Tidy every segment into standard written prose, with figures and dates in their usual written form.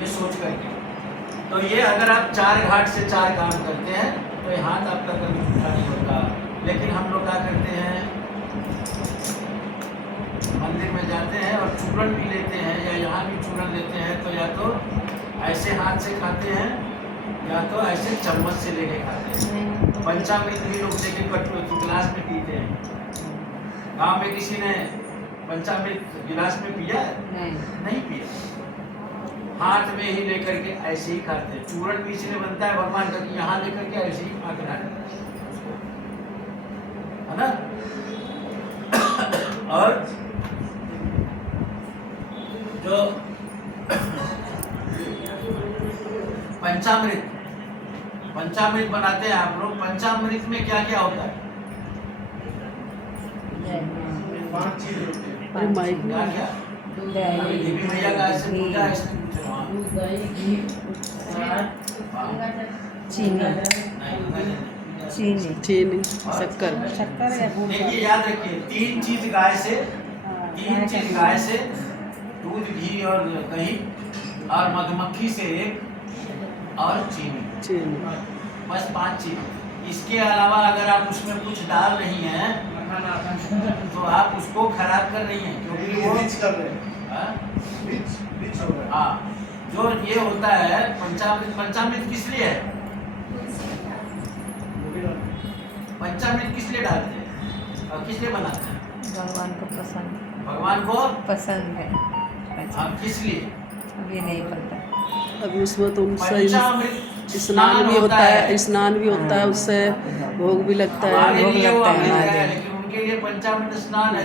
ये सोच करके। तो ये अगर आप 4 घाट से 4 काम करते हैं तो ये हाथ आपका कभी उठा नहीं होता। लेकिन हम लोग क्या करते हैं, मंदिर में जाते हैं और चूरन भी लेते हैं, या यहाँ भी चूरन लेते हैं, तो या तो ऐसे हाथ से खाते हैं या तो ऐसे चम्मच से लेके खाते हैं। पंचामृत भी लोग लेके गिलास में पीते हैं। गाँव में किसी ने पंचामृत गिलास में पिया? नहीं पिया। हाथ में ही लेकर के ऐसे ही खाते हैं। चूरन भी इसलिए बनता है भगवान का कि यहाँ लेकर के ऐसे ही खा कर, है ना। और जो पंचामृत बनाते हैं आप लोग, पंचामृत में क्या क्या होता है? 5 चीज होती है। क्या क्या? देवी मैया का ऐसे पूजा है, चीनी शक्कर। देखिए याद रखिए, 3 चीज गाय से, दूध, घी और दही, और मधुमक्खी से 1, और चीनी। बस 5 चीज। इसके अलावा अगर आप उसमें कुछ डाल रही हैं तो आप उसको खराब कर रही हैं, क्योंकि वो जो ये होता है पंचामृत किस लिए है? पंचामृत किस लिए डालते हैं और किस लिए बनाते हैं? भगवान को पसंद है। अब किस लिए? अभी नहीं पता। अभी उसमें तो पंचामृत स्नान भी होता है, उससे भोग भी लगता है। हमारे भोग लिए वो लगता है अमृत है, महादेव। लेकिन उनके लिए पंचामृत स्नान है।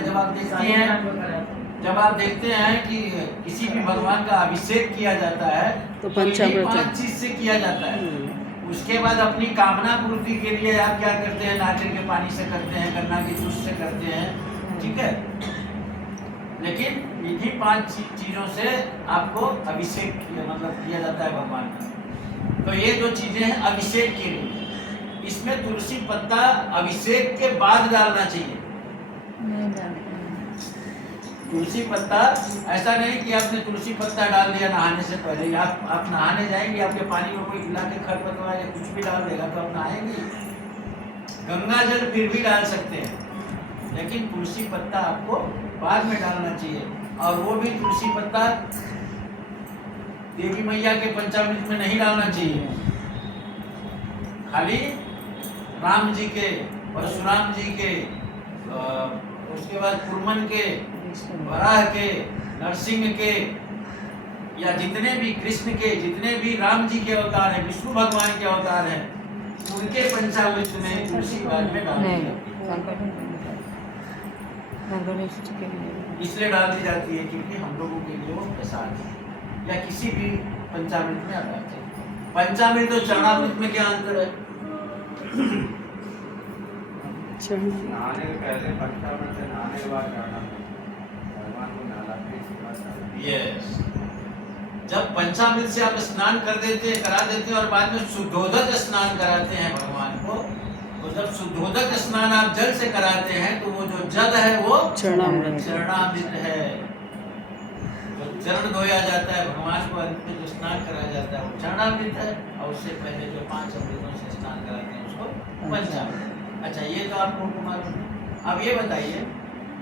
जब आप देखते हैं कि किसी भी भगवान का अभिषेक किया जाता है तो इन्हीं पंचामृत 5 चीज से किया जाता है। उसके बाद अपनी कामना पूर्ति के लिए आप क्या करते हैं? नारियल के पानी से करते हैं, गन्ना के जूस से करते हैं, ठीक है। लेकिन इन्हीं 5 चीजों से आपको अभिषेक किया जाता है भगवान का। तो ये जो चीजें हैं अभिषेक के लिए, इसमें तुलसी पत्ता अभिषेक के बाद डालना चाहिए। तुलसी पत्ता ऐसा नहीं कि आपने तुलसी पत्ता डाल दिया नहाने से पहले। आप नहाने जाएंगे, आपके पानी में कोई गिला के खरपतवार या कुछ भी डाल देगा तो आप नहाएंगे। गंगा जल फिर भी डाल सकते हैं, लेकिन तुलसी पत्ता आपको बाद में डालना चाहिए। और वो भी तुलसी पत्ता देवी मैया के पंचामृत में नहीं डालना चाहिए। खाली राम जी के, परशुराम जी के, उसके बाद कुरमन के, वराह के, नरसिंह के, या जितने भी कृष्ण के, जितने भी राम जी के अवतार हैं, विष्णु भगवान के अवतार हैं, उनके पंचामृत में तुलसी बाद में डाल दी जाती है। इसलिए डाल दी जाती है क्योंकि हम लोगों के लिए वो प्रसाद है, या किसी भी पंचामृत में आता है। पंचामृत और चरणामृत में क्या अंतर है? नहाने के पहले पंचामृत से, नहाने के बाद चरणामृत। भगवान को नहलाते हैं। यस, जब पंचामृत से आप स्नान करा देते हैं और बाद में शुद्धोदक स्नान कराते हैं भगवान को, तो जब शुद्धोदक स्नान आप जल से कराते हैं तो वो जो जल है वो चरणामृत है। जो चरण धोया जाता है भगवान को, अंत में जो स्नान कराया जाता है वो चरणामृत है, और उससे पहले जो 5 अमृतों से स्नान कराते हैं उसको पंचामृत। अच्छा, ये तो आप लोगों को मालूम है। अब ये बताइए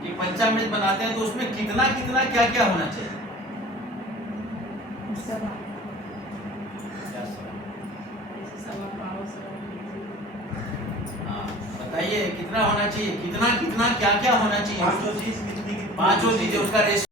कि पंचामृत बनाते हैं तो उसमें कितना क्या क्या होना चाहिए? हाँ, बताइए कितना होना चाहिए? कितना क्या क्या होना चाहिए? 5 चीज, कितनी 5 चीजें, उसका रेशो